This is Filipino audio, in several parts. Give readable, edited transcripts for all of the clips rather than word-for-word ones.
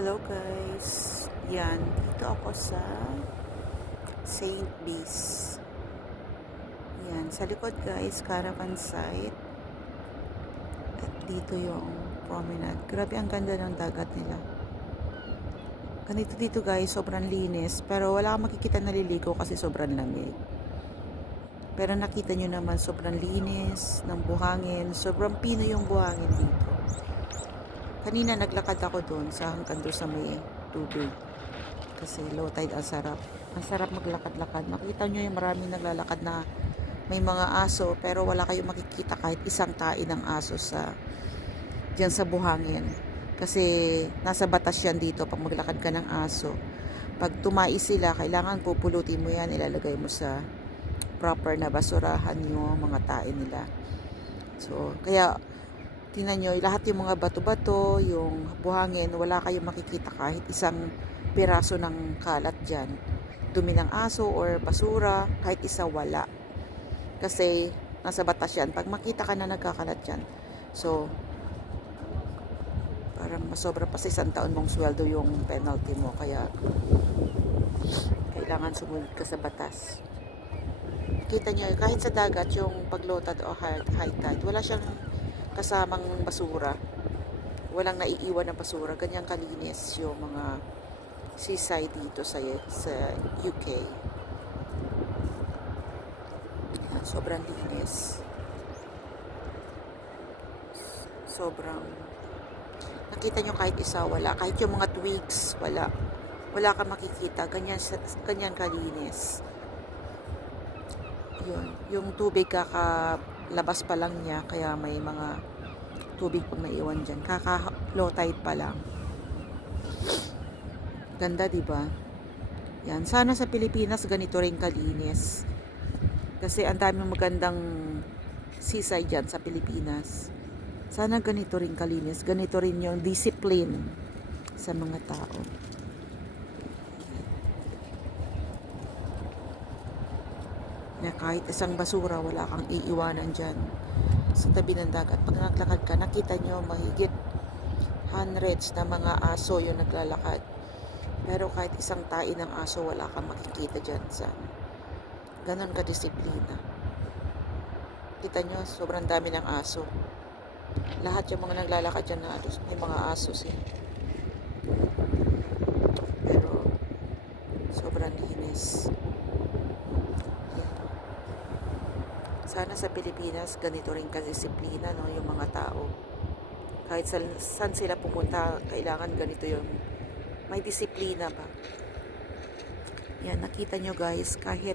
Hello guys, yan, dito ako sa Saint Bees. Yan, sa likod guys, caravan site. At dito yung promenade. Grabe ang ganda ng dagat nila. Ganito dito guys, sobrang linis. Pero wala kang makikita naliligo kasi sobrang lamig. Pero nakita nyo naman, sobrang linis ng buhangin. Sobrang pino yung buhangin dito. Kanina naglakad ako doon sa hanggang doon sa may tubig. Kasi low tide, ang sarap. Ang sarap maglakad-lakad. Makita nyo yung maraming naglalakad na may mga aso, pero wala kayong makikita kahit isang tae ng aso diyan sa buhangin. Kasi nasa batas yan dito pag maglakad ka ng aso. Pag tumai sila, kailangan pupulutin mo yan, ilalagay mo sa proper na basurahan yung mga tae nila. So, kaya tingnan nyo, lahat yung mga bato-bato, yung buhangin, wala kayong makikita kahit isang piraso ng kalat dyan. Dumi ng aso or basura, kahit isa wala. Kasi nasa batas yan. Pag makita ka na nagkakalat dyan, so parang masobra pa sa 1 taon mong sweldo yung penalty mo. Kaya kailangan sumunod ka sa batas. Kita nyo, kahit sa dagat, yung paglotad o high tide, wala siyang kasamang basura. Walang naiiwan na basura. Ganyang kalinis yung mga seaside dito sa UK. Yan, sobrang linis. Sobrang nakita nyo kahit isa wala. Kahit yung mga twigs wala. Wala kang makikita. Ganyan kalinis. Yun. Yung tubig kakalabas pa lang niya. Kaya may mga tubig pag naiwan dyan. Kaka-low tide pa lang. Ganda, diba? Yan. Sana sa Pilipinas ganito rin kalinis. Kasi ang dami magandang seaside dyan sa Pilipinas. Sana ganito rin kalinis. Ganito rin yung discipline sa mga tao. Na kahit isang basura, wala kang iiwanan dyan sa tabi ng dagat. Pag naglakad ka, nakita nyo mahigit hundreds na mga aso yung naglalakad. Pero kahit isang tae ng aso, wala kang makikita dyan sa ganon ka disiplina. Kita nyo, sobrang dami ng aso. Lahat yung mga naglalakad dyan na may mga aso siya. Pero sobrang linis. Sana sa Pilipinas ganito rin kadisiplina, no, yung mga tao. Kahit saan sila pumunta, kailangan ganito yung may disiplina ba. Yan, nakita nyo guys, kahit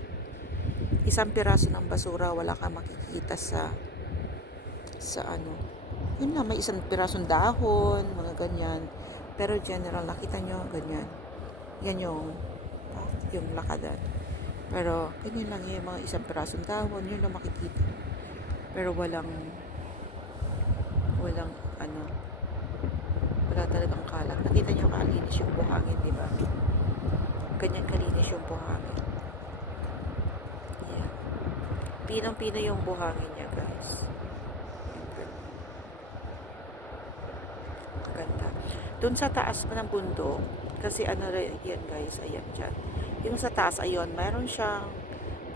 isang piraso ng basura wala kang makikita sa ano. Yun lang, may isang pirasong dahon, mga ganyan. Pero general, nakita nyo, ganyan. Yan yung lakadan. Pero, ganyan lang yung mga isang pirasong dahon, yun lang makikita. Pero walang ano, wala talagang kalat. Nakita nyo kalinis yung buhangin, di ba? Ganyan kalinis yung buhangin. Yeah. Pinong-pino yung buhangin niya, guys. Ganda. Doon sa taas pa ng bundok, kasi ano rin yan guys, ayan dyan. Yung sa taas, ayun, mayroon siyang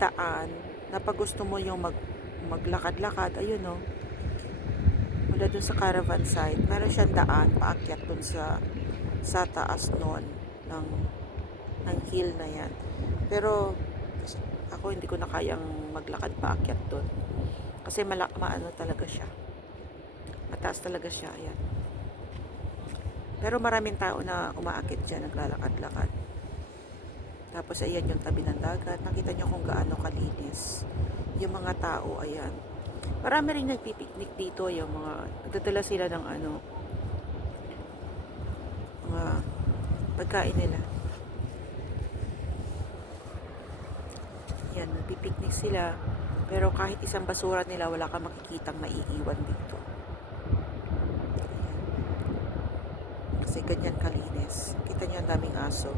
daan na pag gusto mo yung maglakad-lakad, ayun o. Mula dun sa caravan site, mayroon siyang daan paakyat dun sa taas noon ng hill na yan. Pero ako hindi ko na kayang maglakad paakyat dun. Kasi maano talaga siya. Mataas talaga siya, ayan. Pero maraming tao na umaakit dyan, naglalakad-lakad. Tapos ayan yung tabi ng dagat. Nakita nyo kung gaano kalinis. Yung mga tao, ayan. Marami rin nagpipiknik dito. Yung mga, nagdadala sila ng mga pagkain nila. Yan, nagpipiknik sila. Pero kahit isang basura nila, wala kang makikitang maiiwan dito. Kasi ganyan kalinis. Kita nyo ang daming aso.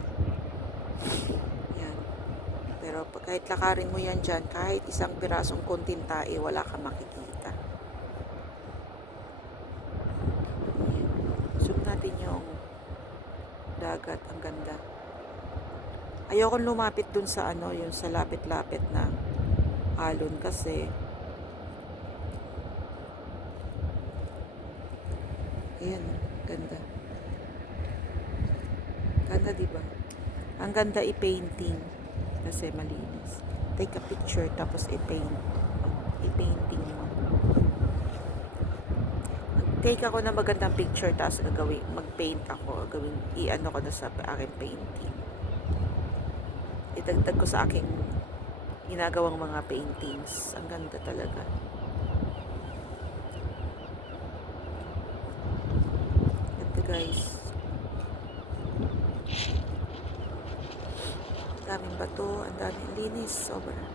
Yan. Pero kahit lakarin mo yan dyan, kahit isang pirasong konting tae, wala kang makikita. Yan. Zoom natin yung Ayokong lumapit dun sa ano, yung sa lapit-lapit na alon kasi ayan, ganda. Ganda, diba? Ang ganda i-painting kasi malinis. Take a picture tapos i-paint. I-painting mo. Take ako ng magandang picture tapos gagawin, mag-paint ako, gawin, i-ano ko na sa aking painting. Idagdag ko sa aking ginagawang mga paintings. Ang ganda talaga. Ganda, guys. Ang daming bato, ang daming linis, sobra.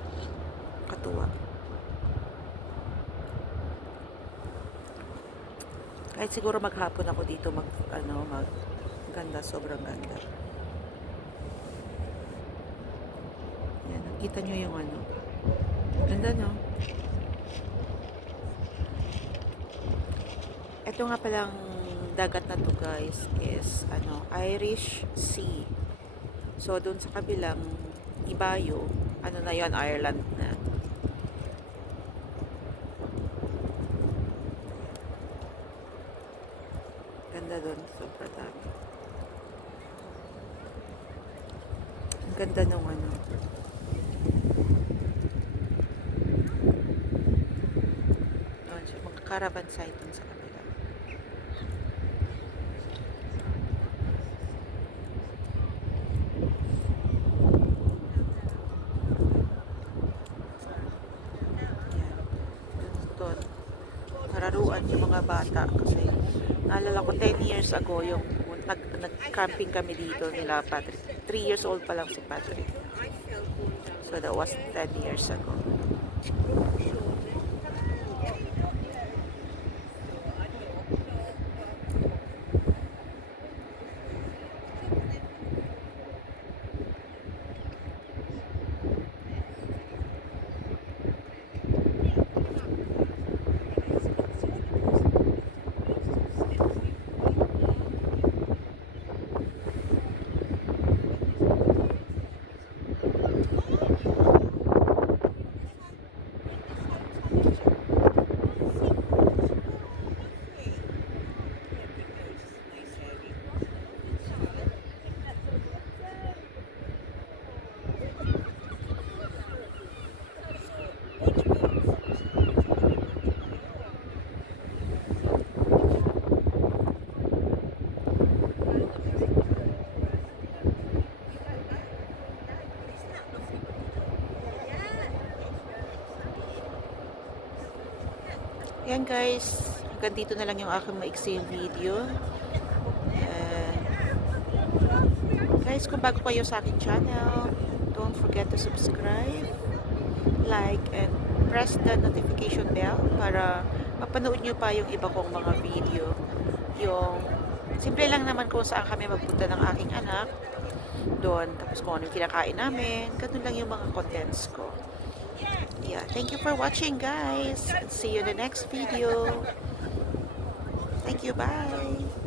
Katuwa. Kahit siguro maghapon ako dito ganda, sobrang ganda. Yan, nakita nyo yung ano. Ganda, no? Ito nga palang dagat na to, guys, is Irish Sea. So, doon sa kabilang Ibayo, na yon, Ireland na. Ganda doon, sobrang dami. Ang ganda nung doon siya, mga caravan site dun sa kabila. Doon, pararuan yung mga bata kasi naalala ko 10 years ago yung nag-camping kami dito nila Patrick. 3 years old pa lang si Patrick. So that was 10 years ago. Yan, guys, hanggang dito na lang yung aking maiksing video. Guys, kung bago kayo sa aking channel, don't forget to subscribe, like, and press the notification bell para mapanood nyo pa yung iba kong mga video. Yung simple lang naman kung saan kami magpunta ng aking anak doon, tapos kung ano yung kinakain namin, ganun lang yung mga contents ko. Yeah, thank you for watching, guys, and see you in the next video. Thank you, bye.